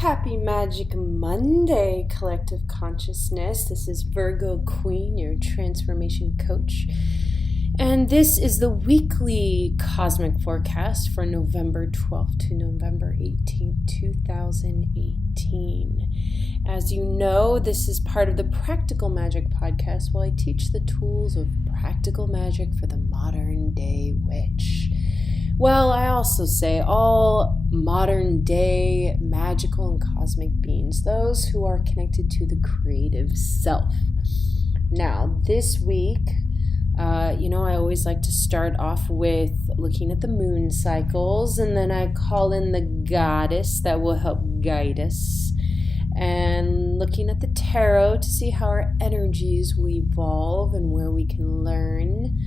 Happy Magic Monday, Collective Consciousness. This is Virgo Queen, your transformation coach. And this is the weekly cosmic forecast for November 12th to November 18th, 2018. As you know, this is part of the Practical Magic podcast while I teach the tools of practical magic for the modern day witch. Well, I also say all modern day magical and cosmic beings, those who are connected to the creative self. Now, this week, I always like to start off with looking at the moon cycles, and then I call in the goddess that will help guide us, and looking at the tarot to see how our energies will evolve and where we can learn.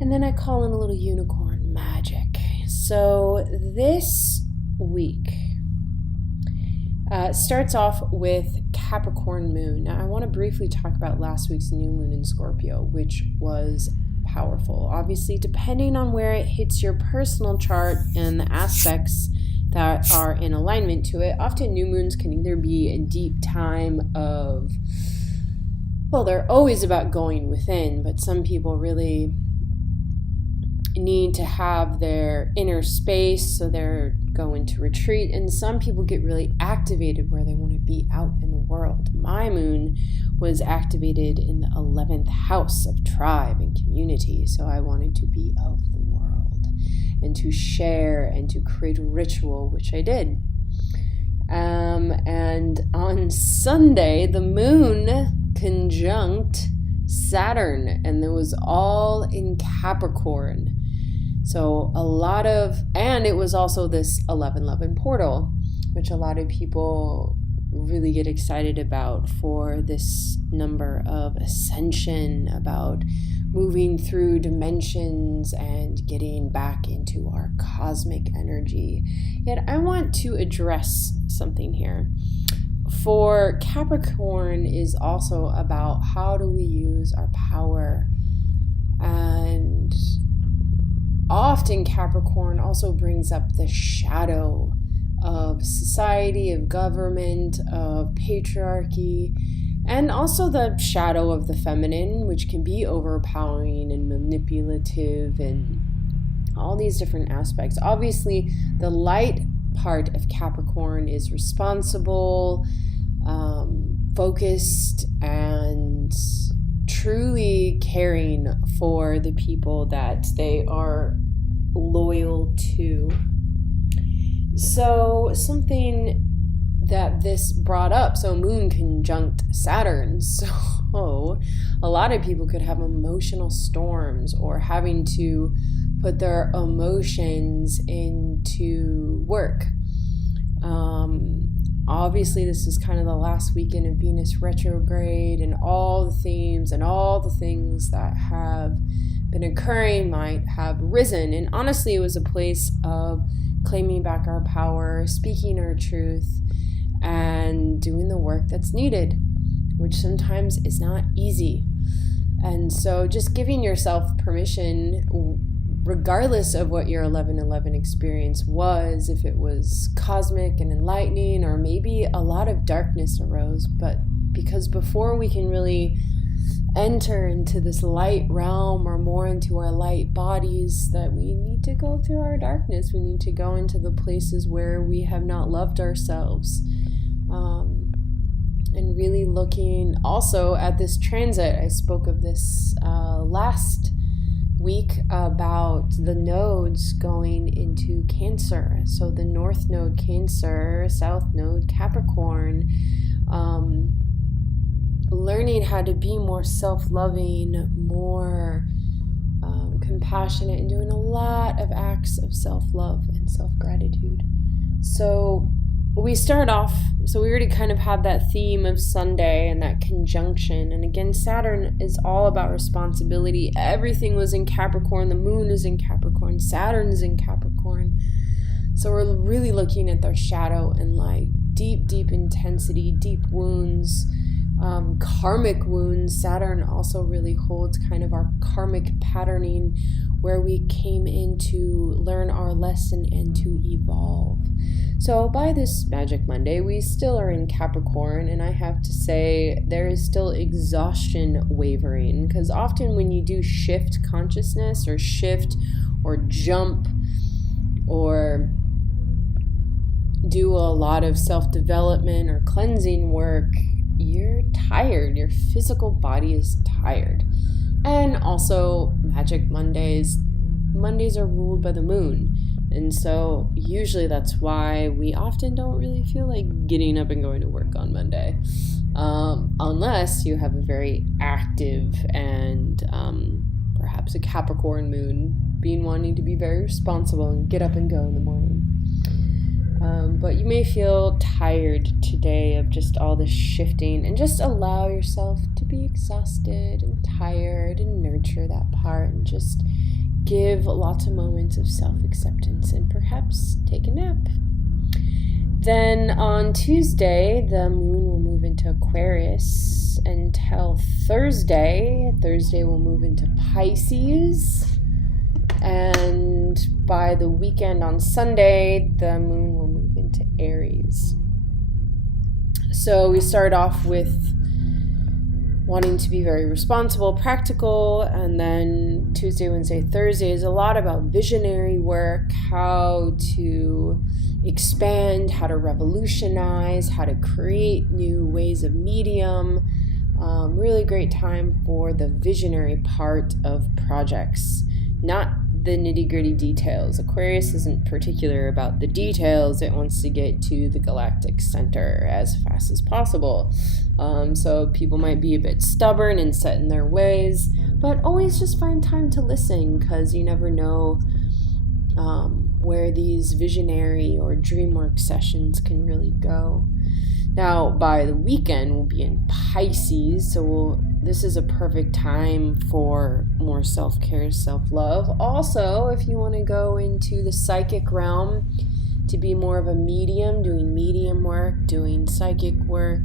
And then I call in a little unicorn magic. So this week starts off with Capricorn moon. Now I want to briefly talk about last week's new moon in Scorpio, which was powerful. Obviously, depending on where it hits your personal chart and the aspects that are in alignment to it, often new moons can either be a deep time of, well, they're always about going within, but some people really need to have their inner space, so they're going to retreat, and some people get really activated where they want to be out in the world. My moon was activated in the 11th house of tribe and community, so I wanted to be of the world and to share and to create a ritual, which I did. And on Sunday, the moon conjunct Saturn, and it was all in Capricorn. So and it was also this 1111 portal, which a lot of people really get excited about for this number of ascension, about moving through dimensions and getting back into our cosmic energy. Yet I want to address something here. For Capricorn is also about how do we use our power, and often Capricorn also brings up the shadow of society, of government, of patriarchy, and also the shadow of the feminine, which can be overpowering and manipulative and all these different aspects. Obviously, the light part of Capricorn is responsible, focused, and truly caring for the people that they are loyal to. So something that this brought up, so moon conjunct Saturn, so a lot of people could have emotional storms or having to put their emotions into work. Obviously, this is kind of the last weekend of Venus retrograde, and all the themes and all the things that have been occurring might have risen. And honestly, it was a place of claiming back our power, speaking our truth, and doing the work that's needed, which sometimes is not easy. And so just giving yourself permission, regardless of what your 1111 experience was, if it was cosmic and enlightening, or maybe a lot of darkness arose, but because before we can really enter into this light realm or more into our light bodies, that we need to go through our darkness. We need to go into the places where we have not loved ourselves. And really looking also at this transit. I spoke of this last week about the nodes going into Cancer. So the North Node Cancer, South Node Capricorn, learning how to be more self-loving, more compassionate, and doing a lot of acts of self-love and self-gratitude. So we start off, so we already kind of have that theme of Sunday and that conjunction. And again, Saturn is all about responsibility. Everything was in Capricorn. The moon is in Capricorn. Saturn's in Capricorn. So we're really looking at their shadow and light. Deep, deep intensity, deep wounds, karmic wounds. Saturn also really holds kind of our karmic patterning, where we came in to learn our lesson and to evolve. So by this Magic Monday, we still are in Capricorn, and I have to say there is still exhaustion wavering, because often when you do shift consciousness or shift or jump or do a lot of self-development or cleansing work, you're tired. Your physical body is tired. And also Magic Mondays are ruled by the moon. And so usually that's why we often don't really feel like getting up and going to work on Monday. Unless you have a very active and perhaps a Capricorn moon, wanting to be very responsible and get up and go in the morning. But you may feel tired today of just all this shifting, and just allow yourself to be exhausted and tired and nurture that part, and just give lots of moments of self-acceptance and perhaps take a nap. Then on Tuesday, the moon will move into Aquarius until Thursday. Thursday will move into Pisces. And by the weekend on Sunday, the moon will move into Aries. So we start off with wanting to be very responsible, practical, and then Tuesday, Wednesday, Thursday is a lot about visionary work, how to expand, how to revolutionize, how to create new ways of medium. Really great time for the visionary part of projects, not the nitty-gritty details. Aquarius isn't particular about the details. It wants to get to the galactic center as fast as possible. So people might be a bit stubborn and set in their ways, but always just find time to listen, because you never know where these visionary or dream work sessions can really go. Now, by the weekend, we'll be in Pisces, so this is a perfect time for more self-care, self-love. Also, if you want to go into the psychic realm to be more of a medium, doing medium work, doing psychic work,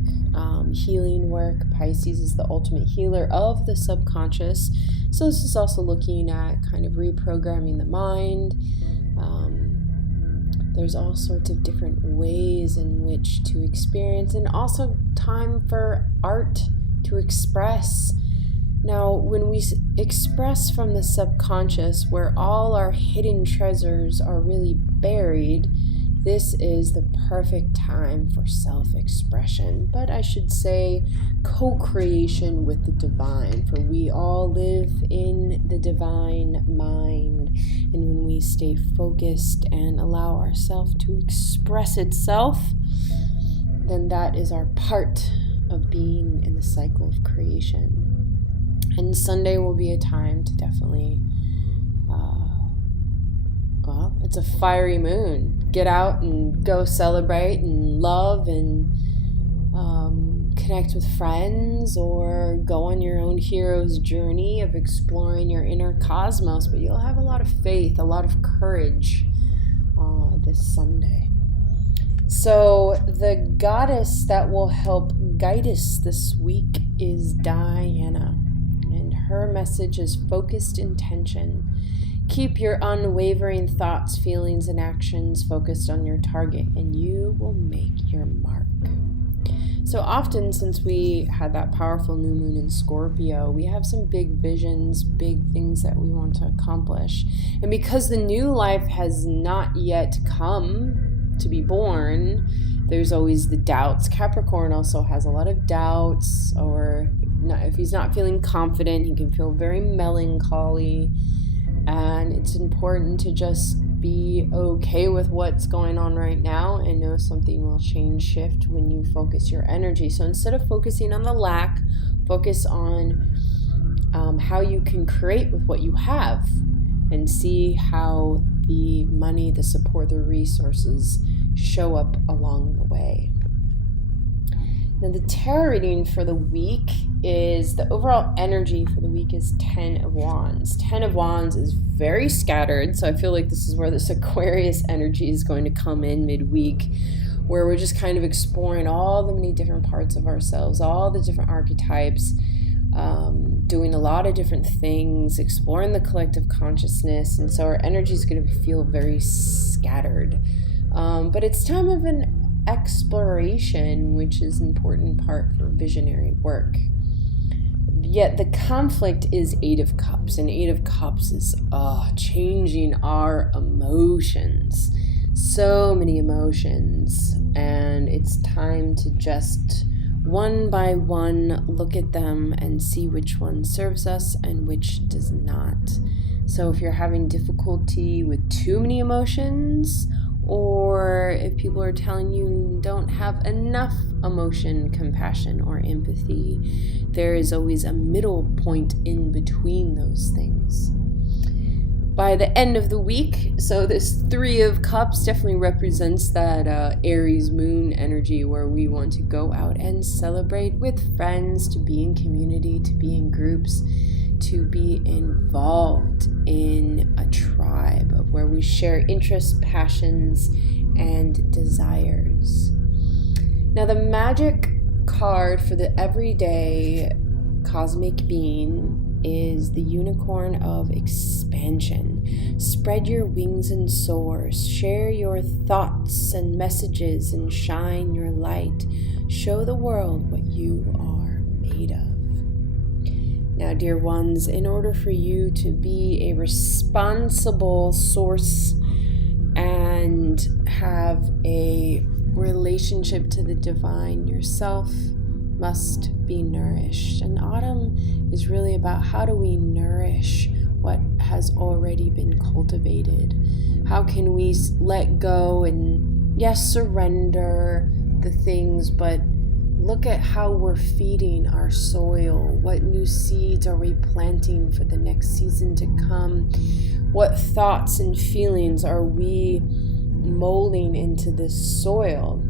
healing work, Pisces is the ultimate healer of the subconscious. So this is also looking at kind of reprogramming the mind. There's all sorts of different ways in which to experience, and also time for art to express. Now, when we express from the subconscious, where all our hidden treasures are really buried, this is the perfect time for self-expression. But I should say co-creation with the divine, for we all live in the divine mind. And when we stay focused and allow ourselves to express itself, then that is our part of being in the cycle of creation. And Sunday will be a time to definitely, it's a fiery moon. Get out and go celebrate and love and connect with friends, or go on your own hero's journey of exploring your inner cosmos. But you'll have a lot of faith, a lot of courage this Sunday. So the goddess that will help guide us this week is Diana, and her message is focused intention. Keep your unwavering thoughts, feelings, and actions focused on your target, and you will make your mark. So often, since we had that powerful new moon in Scorpio, we have some big visions, big things that we want to accomplish. And because the new life has not yet come to be born, there's always the doubts. Capricorn also has a lot of doubts, or if he's not feeling confident, he can feel very melancholy. And it's important to just be okay with what's going on right now and know something will change, shift when you focus your energy. So instead of focusing on the lack, focus on how you can create with what you have, and see how the money, the support, the resources show up along the way. Now, the tarot reading for the week is, the overall energy for the week is 10 of Wands. 10 of Wands is very scattered, so I feel like this is where this Aquarius energy is going to come in midweek, where we're just kind of exploring all the many different parts of ourselves, all the different archetypes, doing a lot of different things, exploring the collective consciousness, and so our energy is going to feel very scattered. But it's time of an exploration, which is an important part for visionary work. Yet the conflict is Eight of Cups, and Eight of Cups is changing our emotions. So many emotions, and it's time to just one by one look at them and see which one serves us and which does not. So if you're having difficulty with too many emotions, or if people are telling you don't have enough emotion, compassion, or empathy, there is always a middle point in between those things. By the end of the week, so this Three of Cups definitely represents that Aries moon energy where we want to go out and celebrate with friends, to be in community, to be in groups, to be involved in a tribe of where we share interests, passions, and desires. Now, the magic card for the everyday cosmic being is the unicorn of expansion. Spread your wings and soar. Share your thoughts and messages and shine your light. Show the world what you are made of. Now, dear ones, in order for you to be a responsible source and have a relationship to the divine, yourself must be nourished. And autumn is really about how do we nourish what has already been cultivated? How can we let go and, yes, surrender the things, but look at how we're feeding our soil. What new seeds are we planting for the next season to come? What thoughts and feelings are we molding into this soil?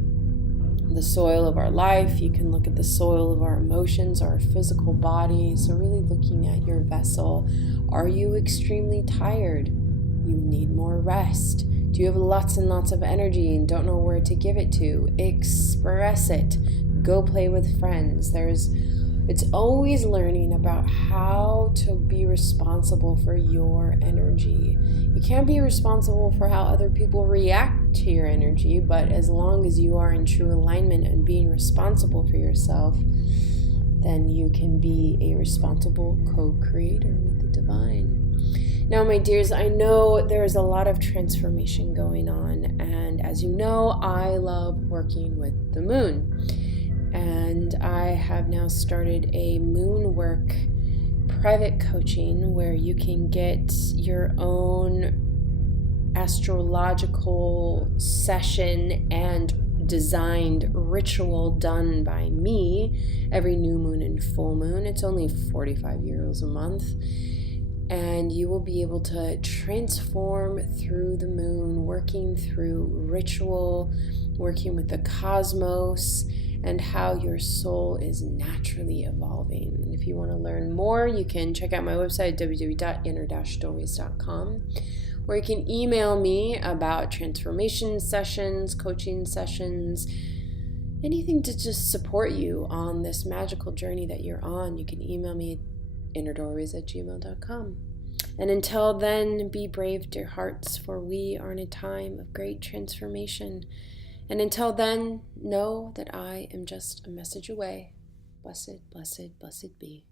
The soil of our life. You can look at the soil of our emotions, our physical body. So really looking at your vessel. Are you extremely tired? You need more rest. Do you have lots and lots of energy and don't know where to give it to? Express it. Go play with friends. It's always learning about how to be responsible for your energy. You can't be responsible for how other people react to your energy, but as long as you are in true alignment and being responsible for yourself, then you can be a responsible co-creator with the divine. Now, my dears, I know there's a lot of transformation going on, and as you know, I love working with the moon. And I have now started a moon work private coaching where you can get your own astrological session and designed ritual done by me every new moon and full moon. It's only 45 euros a month. And you will be able to transform through the moon, working through ritual, working with the cosmos, and how your soul is naturally evolving. And if you want to learn more, you can check out my website, www.inner-stories.com, where you can email me about transformation sessions, coaching sessions, anything to just support you on this magical journey that you're on. You can email me innerdoorways@gmail.com. And until then, be brave, dear hearts, for we are in a time of great transformation. And until then, know that I am just a message away. Blessed, blessed, blessed be.